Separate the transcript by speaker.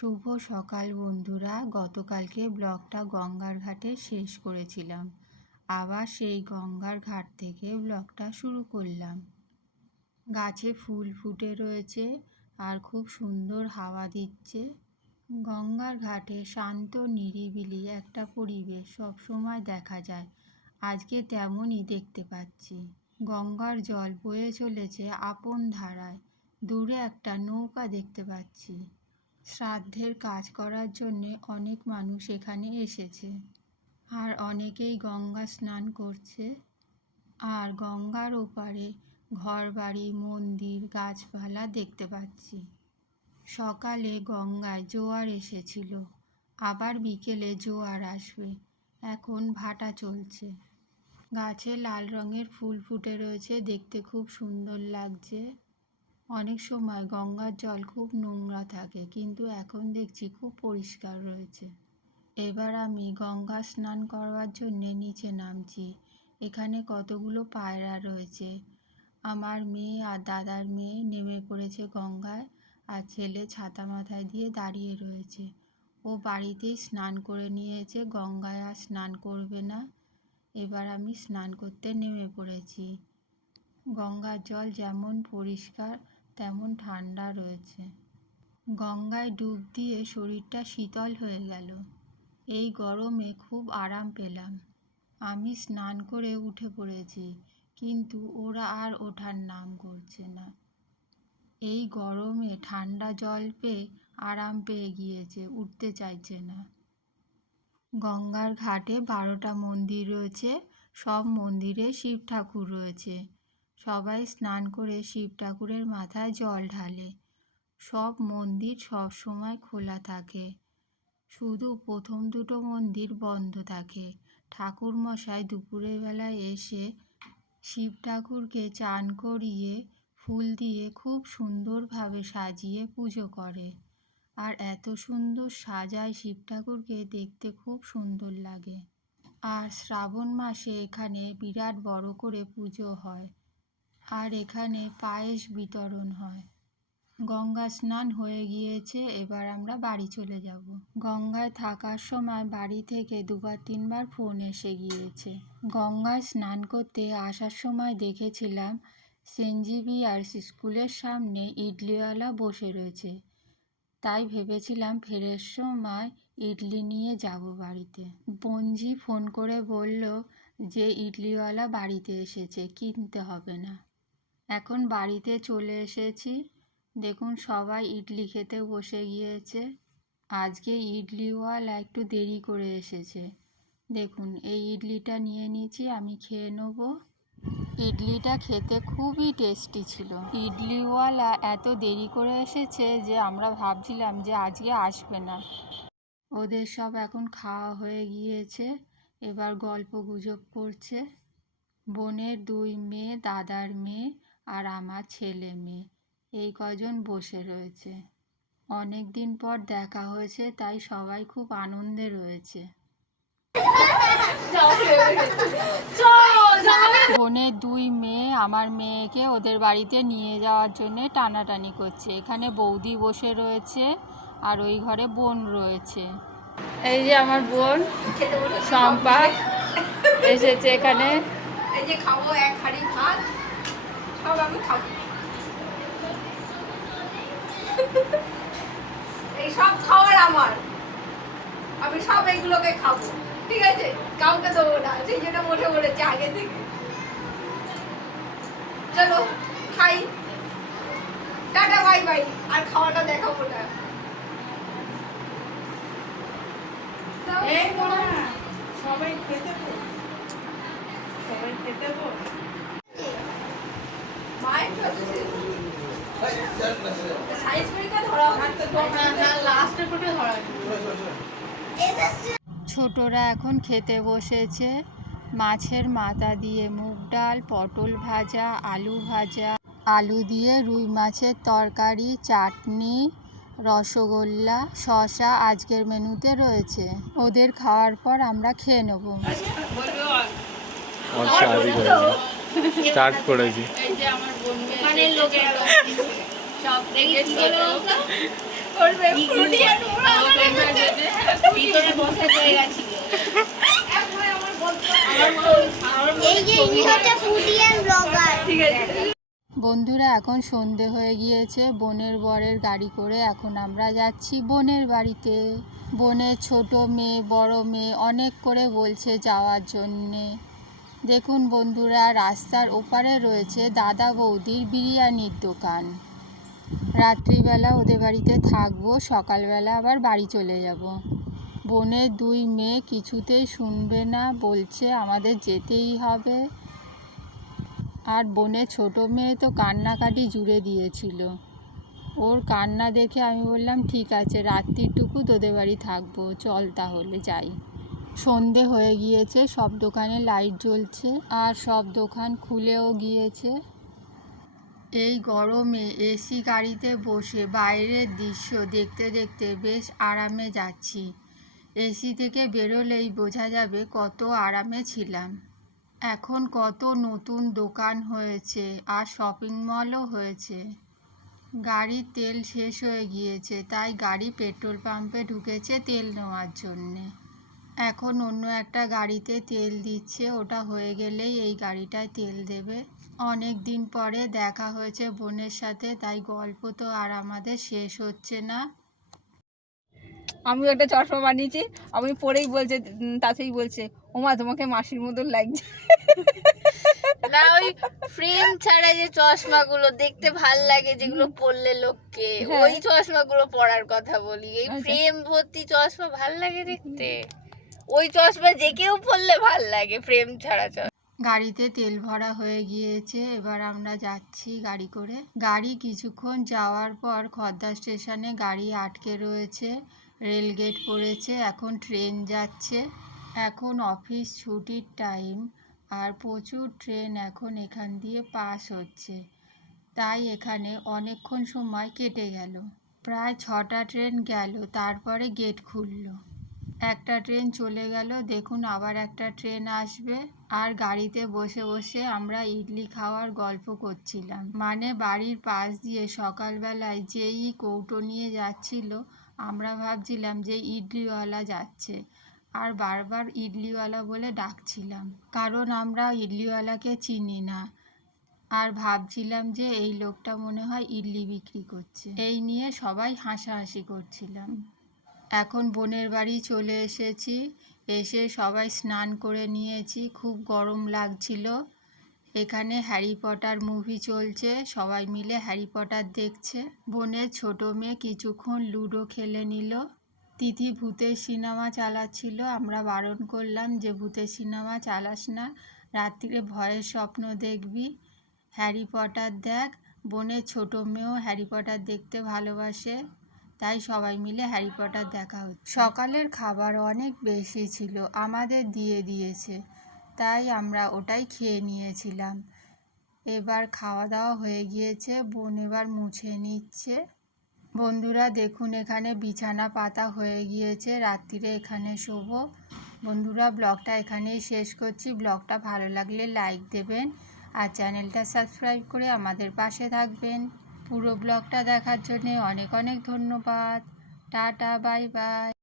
Speaker 1: শুভ সকাল বন্ধুরা, গতকালকে ব্লগটা গঙ্গার ঘাটে শেষ করেছিলাম। আবার সেই গঙ্গার ঘাট থেকে ব্লগটা শুরু করলাম। গাছে ফুল ফুটে রয়েছে আর খুব সুন্দর হাওয়া দিচ্ছে। গঙ্গার ঘাটে শান্ত, নিরিবিলি একটা পরিবেশ সবসময় দেখা যায়। আজকে তেমনই দেখতে পাচ্ছি। গঙ্গার জল বয়ে চলেছে আপন ধারায়। দূরে একটা নৌকা দেখতে পাচ্ছি। শ্রাদ্ধের কাজ করার জন্যে অনেক মানুষ এখানে এসেছে। আর অনেকেই গঙ্গা স্নান করছে। আর গঙ্গার ওপারে ঘরবাড়ি, মন্দির, গাছপালা দেখতে পাচ্ছি। সকালে গঙ্গায় জোয়ার এসেছিল। আবার বিকেলে জোয়ার আসবে। এখন ভাটা চলছে। গাছে লাল রঙের ফুল ফুটে রয়েছে। দেখতে খুব সুন্দর লাগছে। অনেক সময় গঙ্গার জল খুব নোংরা থাকে, কিন্তু এখন দেখছি খুব পরিষ্কার রয়েছে। এবার আমি গঙ্গা স্নান করবার জন্যে নিচে নামছি। এখানে কতগুলো পায়রা রয়েছে। আমার মেয়ে আর দাদার মেয়ে নেমে পড়েছে গঙ্গায় আর ছেলে ছাতা মাথায় দিয়ে দাঁড়িয়ে রয়েছে। ও বাড়িতেই স্নান করে নিয়েছে, গঙ্গায় আর স্নান করবে না। এবার আমি স্নান করতে নেমে পড়েছি। গঙ্গার জল যেমন পরিষ্কার তেমন ঠান্ডা রয়েছে। গঙ্গায় ডুব দিয়ে শরীরটা শীতল হয়ে গেল। এই গরমে খুব আরাম পেলাম। আমি স্নান করে উঠে পড়েছি, কিন্তু ওরা আর ওঠার নাম করছে না। এই গরমে ঠান্ডা জল পেয়ে আরাম পেয়ে গিয়েছে, উঠতে চাইছে না। গঙ্গার ঘাটে বারোটা মন্দির রয়েছে, সব মন্দিরে শিব ঠাকুর রয়েছে। সবাই স্নান করে শিব ঠাকুরের মাথায় জল ঢালে। সব মন্দির সব সময় খোলা থাকে। শুধু প্রথম দুটো মন্দির বন্ধ থাকে। ঠাকুর মশাই দুপুরের বেলায় এসে শিব ঠাকুরকে চান করিয়ে ফুল দিয়ে খুব সুন্দরভাবে সাজিয়ে পুজো করে। আর এত সুন্দর সাজায় শিব ঠাকুরকে দেখতে খুব সুন্দর লাগে। আর শ্রাবণ মাসে এখানে বিরাট বড় করে পুজো হয়। আর এখানে পায়েস বিতরণ হয়। গঙ্গা স্নান হয়ে গিয়েছে, এবার আমরা বাড়ি চলে যাব। গঙ্গায় থাকার সময় বাড়ি থেকে দুবার তিনবার ফোন এসে গিয়েছে। গঙ্গায় স্নান করতে আসার সময় দেখেছিলাম সেনজিবি আর স্কুলের সামনে ইডলিওয়ালা বসে রয়েছে। তাই ভেবেছিলাম ফেরের সময় ইডলি নিয়ে যাব বাড়িতে। বঞ্জি ফোন করে বলল যে, ইডলিওয়ালা বাড়িতে এসেছে, কিনতে হবে না। এখন বাড়িতে চলে এসেছি। দেখুন, সবাই ইডলি খেতে বসে গিয়েছে। আজকে ইডলিওয়ালা একটু দেরি করে এসেছে। দেখুন, এই ইডলিটা নিয়ে নিয়েছি, আমি খেয়ে নেব। ইডলিটা খেতে খুবই টেস্টি ছিল। ইডলিওয়ালা এত দেরি করে এসেছে যে আমরা ভাবছিলাম যে আজকে আসবে না। ওদের সব এখন খাওয়া হয়ে গিয়েছে। এবার গল্প গুজব করছে। বোনের দুই মেয়ে, দাদার মেয়ে। আর আমার ছেলে মেয়ে। এই কজন বসে রয়েছে। অনেক দিন পর দেখা হয়েছে তাই সবাই খুব আনন্দে রয়েছে। বোনের দুই মেয়ে আমার মেয়েকে ওদের বাড়িতে নিয়ে যাওয়ার জন্যে টানাটানি করছে। এখানে বৌদি বসে রয়েছে আর ওই ঘরে বোন রয়েছে। এই যে আমার বোন শম্পা এসেছে এখানে।
Speaker 2: এই যে খাব এক হাঁড়ি ভাত। সব আমি খাব এই সব খাওয়ার আমার। আমি সব এইগুলোকে খাব ঠিক আছে? কাউকে দেবো না সেই জন্য মনে পড়েছে আগে থেকে। চলো খাই। Tata bye by. আর খাওয়াটা দেখাবো না,
Speaker 3: সবাই খেতে সবাই খেতে বল।
Speaker 2: মায়ের সাইজ পরীক্ষা ধরা হাতে
Speaker 3: হ্যাঁ, হ্যাঁ, লাস্টে করে ধরা যাবে।
Speaker 1: ছোটরা এখন খেতে বসেছে। মাছের মাথা দিয়ে মুগ ডাল, পটল ভাজা, আলু ভাজা। আলু দিয়ে রুই মাছের তরকারি, চাটনি, রসগোল্লা, শসা আজকের মেনুতে রয়েছে। ওদের খাওয়ার পর আমরা খেয়ে নেব।
Speaker 4: স্টার্ট করেছি।
Speaker 3: এই যে আমার বোন দোকানের লোকের সব থেকে ছোট
Speaker 2: করবে ফ্রুটি আর ওরা আমাকে
Speaker 3: ভিতরে বসে গেছিল
Speaker 2: একবার আমার বলতো
Speaker 3: আমার মা- আমার মা-
Speaker 4: এই যে ইনি হচ্ছে ফুডিয়ান ব্লগার
Speaker 2: ঠিক আছে।
Speaker 1: বন্ধুরা এখন সন্ধে হয়ে গিয়েছে। বোনের বরের গাড়ি করে এখন আমরা যাচ্ছি বোনের বাড়িতে। বোনের ছোট মেয়ে বড় মেয়ে অনেক করে বলছে যাওয়ার জন্যে। দেখুন বন্ধুরা, রাস্তার ওপারে রয়েছে দাদা বৌদির বিরিয়ানির দোকান। রাত্রিবেলা ওদের বাড়িতে থাকব, সকালবেলা আবার বাড়ি চলে যাব। বোনের দুই মেয়ে কিছুতেই শুনবে না, বলছে আমাদের যেতেই হবে। আর বোনের ছোট মেয়ে তো কান্নাকাটি জুড়ে দিয়েছিল। ওর কান্না দেখে আমি বললাম, ঠিক আছে, রাত্রিটুকু তোদের বাড়ি থাকব, চল তাহলে যাই। সন্ধে হয়ে গিয়েছে, সব দোকানে লাইট জ্বলছে আর সব দোকান খুলেও গিয়েছে। এই গরমে এসি গাড়িতে বসে বাইরের দৃশ্য দেখতে দেখতে বেশ আরামে যাচ্ছি। এসি থেকে বেরোলেই বোঝা যাবে কত আরামে ছিলাম। এখন কত নতুন দোকান হয়েছে আর শপিং মলও হয়েছে। গাড়ির তেল শেষ হয়ে গিয়েছে, তাই গাড়ি পেট্রোল পাম্পে ঢুকেছে তেল নেওয়ার জন্যে। এখন অন্য একটা গাড়িতে তেল দিচ্ছে ওটা হয়ে গেলেই এই গাড়িটায় তেল দেবে। অনেক দিন পরে দেখা হয়েছে বোনের সাথে তাই গল্প তো আর আমাদের শেষ হচ্ছে না।
Speaker 2: আমি একটা চশমা বানিয়েছি আমি পরেই বলছে তাতেই বলছে ওমা তোমাকে মাসির মতন লাগছে।
Speaker 5: না ওই ফ্রেম ছাড়া যে চশমাগুলো দেখতে ভালো লাগে যেগুলো পরলে লোককে
Speaker 2: হ্যাঁ।
Speaker 5: ওই চশমাগুলো পরার কথা বলি। এই
Speaker 2: আচ্ছা।
Speaker 5: ফ্রেম ভর্তি চশমা ভালো লাগে দেখতে। ওই চশমা যে কেউ পরলে ভালো লাগে ফ্রেম ছাড়া চশমা।
Speaker 1: গাড়িতে তেল ভরা হয়ে গিয়েছে, এবার আমরা যাচ্ছি গাড়ি করে। গাড়ি কিছুক্ষণ যাওয়ার পর খদ্দা স্টেশনে গাড়ি আটকে রয়েছে রেলগেট পড়েছে, এখন ট্রেন যাচ্ছে। এখন অফিস ছুটির টাইম আর প্রচুর ট্রেন এখন এখান দিয়ে পাস হচ্ছে। তাই এখানে অনেকক্ষণ সময় কেটে গেল। প্রায় ছটা ট্রেন গেল, তারপরে গেট খুললো। একটা ট্রেন চলে গেল, দেখুন আবার একটা ট্রেন আসবে। আর গাড়িতে বসে বসে আমরা ইডলি খাওয়ার গল্প করছিলাম। মানে বাড়ির পাশ দিয়ে সকালবেলায় যেই কৌটো নিয়ে যাচ্ছিল, আমরা ভাবছিলাম যে ইডলিওয়ালা যাচ্ছে। আর বারবার ইডলিওয়ালা বলে ডাকছিলাম। কারণ আমরা ইডলিওয়ালাকে চিনি না। আর ভাবছিলাম যে এই লোকটা মনে হয় ইডলি বিক্রি করছে। এই নিয়ে সবাই হাসাহাসি করছিলাম। এখন বোনের বাড়ি চলে এসেছি। এসে সবাই স্নান করে নিয়েছি। খুব গরম লাগছিল। এখানে হ্যারি পটার মুভি চলছে। সবাই মিলে হ্যারি পটার দেখছে। বোনের ছোট মেয়ে কিছুক্ষণ লুডো খেলে নিল। তিথি ভূতের সিনেমা চালাচ্ছিল। আমরা বারণ করলাম যে, ভূতের সিনেমা চালাস না। রাত্রিরে ভয়ের স্বপ্ন দেখবি। হ্যারি পটার দেখ। বোনের ছোট মেয়েও হ্যারি পটার দেখতে ভালোবাসে। তাই সবাই মিলে হ্যারি পটার দেখা হচ্ছে। সকালের খাবার অনেক বেশি ছিল, আমাদের দিয়ে দিয়েছে, তাই আমরা ওটাই খেয়ে নিয়েছিলাম। এবার খাওয়া দাওয়া হয়ে গিয়েছে, বোন এবার মুছে নিচ্ছে। বন্ধুরা, দেখুন এখানে বিছানা পাতা হয়ে গিয়েছে, রাত্রিরে এখানে শোবো। বন্ধুরা, ব্লগটা এখানেই শেষ করছি। ব্লগটা ভালো লাগলে লাইক দেবেন আর চ্যানেলটা সাবস্ক্রাইব করে আমাদের পাশে থাকবেন। পুরো ব্লগটা দেখার জন্যে অনেক অনেক ধন্যবাদ। Tata bye bye.